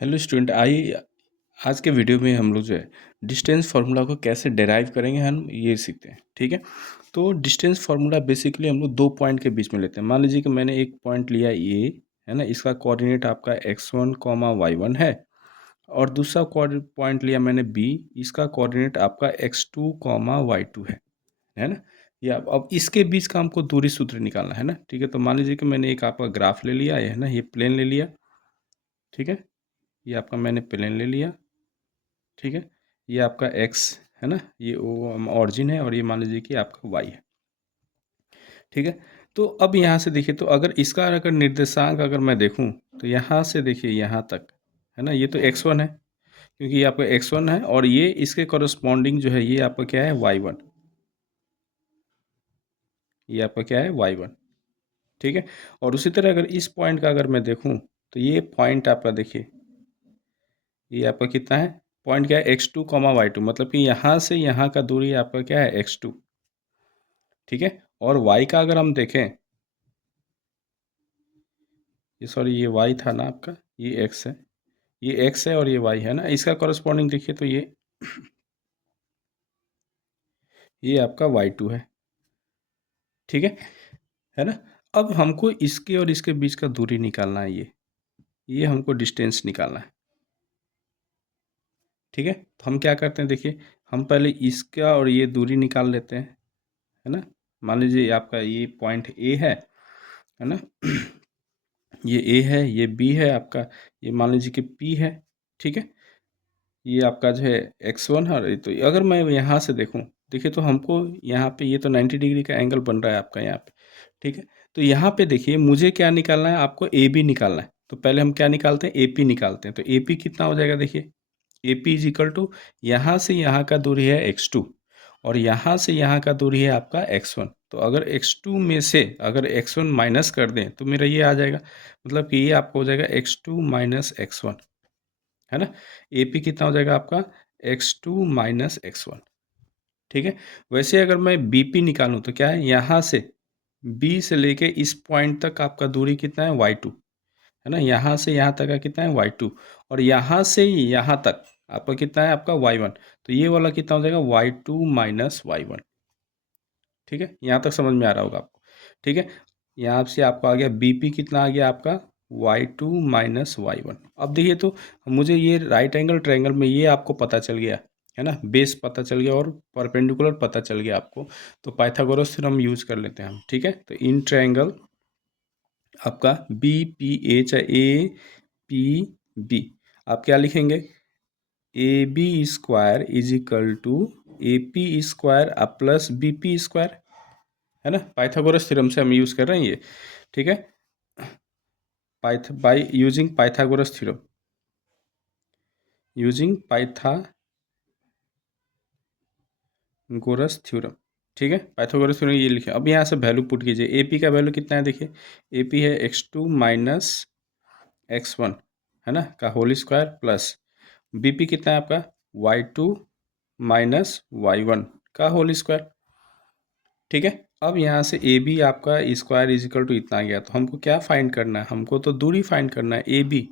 Hello student, आइए आज के वीडियो में हम लोग जो है डिस्टेंस फार्मूला को कैसे डेराइव करेंगे हम ये सीखते हैं। ठीक है, तो डिस्टेंस फार्मूला बेसिकली हम लोग दो पॉइंट के बीच में लेते हैं। मान लीजिए कि मैंने एक पॉइंट लिया ये है ना, इसका कोऑर्डिनेट आपका x1 y1 है, और दूसरा पॉइंट लिया मैंने b, इसका कोऑर्डिनेट आपका x2 y2 है ना। या अब इसके बीच का हमको दूरी सूत्र निकालना है ना। ठीक है, तो मान लीजिए कि मैंने एक आपका ग्राफ ले लिया है ना, ये प्लेन ले लिया। ठीक है, ये आपका मैंने प्लेन ले लिया। ठीक है, ये आपका x है ना, ये ऑरिजिन है, और ये मान लीजिए कि आपका y है। ठीक है, तो अब यहाँ से देखिए, तो अगर इसका अगर निर्देशांक अगर मैं देखूँ तो यहाँ से देखिए यहाँ तक है ना, ये तो x1 है क्योंकि ये आपका x1 है, और ये इसके कॉरस्पॉन्डिंग जो है ये आपका क्या है y1, ये आपका क्या है y1। ठीक है, और उसी तरह अगर इस पॉइंट का अगर मैं देखूँ तो ये पॉइंट आपका देखिए, ये आपका कितना है, पॉइंट क्या है x2 y2, मतलब कि यहाँ से यहाँ का दूरी आपका क्या है x2। ठीक है, और y का अगर हम देखें, ये सॉरी ये y था ना आपका, ये x है, ये x है और ये y है ना, इसका कॉरस्पॉन्डिंग देखिए तो ये आपका y2 है। ठीक है ना। अब हमको इसके और इसके बीच का दूरी निकालना है, ये हमको डिस्टेंस निकालना है। ठीक है, तो हम क्या करते हैं देखिए, हम पहले इसका और ये दूरी निकाल लेते हैं, है ना। मान लीजिए आपका ये पॉइंट ए है ना, ये ए है, ये बी है आपका, ये मान लीजिए कि पी है। ठीक है, ये आपका जो है x1 है, और तो अगर मैं यहाँ से देखूँ, देखिए तो हमको यहाँ पे ये तो 90 डिग्री का एंगल बन रहा है आपका यहाँ पे। ठीक है, तो यहाँ पे देखिए मुझे क्या निकालना है, आपको ए बी निकालना है। तो पहले हम क्या निकालते हैं, ए पी निकालते हैं। तो ए पी कितना हो जाएगा देखिए, A P is equal to, यहाँ से यहाँ का दूरी है x2, और यहाँ से यहाँ का दूरी है आपका x1। तो अगर x2 में से अगर x1 माइनस कर दें तो मेरा ये आ जाएगा, मतलब कि ये आपका हो जाएगा x2 माइनस x1, है ना। ए पी कितना हो जाएगा आपका x2 माइनस x1। ठीक है, वैसे अगर मैं बी पी निकालूँ तो क्या है, यहाँ से बी से लेके इस पॉइंट तक आपका दूरी कितना है y2, है ना। यहाँ से यहाँ तक का कितना है y2, और यहाँ से यहाँ तक आपका कितना है आपका y1। तो ये वाला कितना हो जाएगा y2 माइनस y1। ठीक है, यहाँ तक समझ में आ रहा होगा आपको। ठीक है, यहाँ से आपको आ गया बीपी कितना आ गया आपका y2 माइनस y1। अब देखिए तो मुझे ये राइट एंगल ट्रायंगल में ये आपको पता चल गया है ना, बेस पता चल गया और परपेंडिकुलर पता चल गया आपको। तो पाइथागोरस थ्योरम यूज कर लेते हैं हम। ठीक है, तो इन ट्रायंगल आपका बी पी ए चाहे ए पी बी, आप क्या लिखेंगे, A B square is equal to A P square plus B P square, है ना। पाइथागोरस थ्योरम से हम यूज़ कर रहे हैं ये। ठीक है, by using Pythagoras theorem, using Pythagoras theorem. ठीक है, पाइथागोरस थ्योरम ये लिखे। अब यहाँ से वैल्यू पुट कीजिए, ए पी का वैल्यू कितना है देखिए, ए पी है x2 माइनस x1, है ना, का whole square, plus B P कितना है आपका y2 माइनस y1 का होल स्क्वायर। ठीक है, अब यहाँ से ए बी आपका स्क्वायर इज इक्वल टू इतना आ गया, तो हमको क्या फाइंड करना है, हमको तो दूरी फाइंड करना है। A B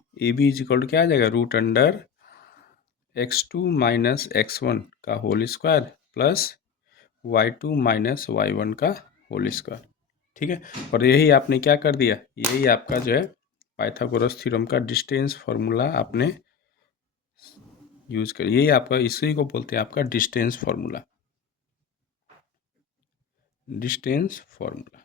is equal to क्या आ जाएगा, root under x2 minus x1 का whole square plus y2 minus y1 का होल स्क्वायर। ठीक है, और यही आपने क्या कर दिया, यही आपका जो है पाइथागोरस थ्योरम का डिस्टेंस फार्मूला आपने यूज कर, यही आपका, इसी को बोलते हैं आपका डिस्टेंस फार्मूला, डिस्टेंस फार्मूला।